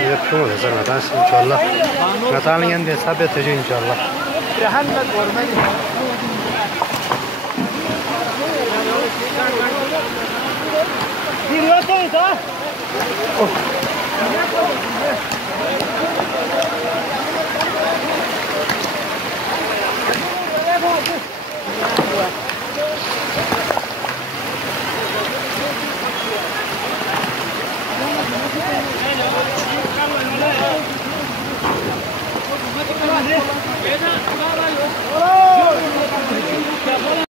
يبشون زلمة إن شاء الله نتعلم عندي سبت تجي إن شاء الله Video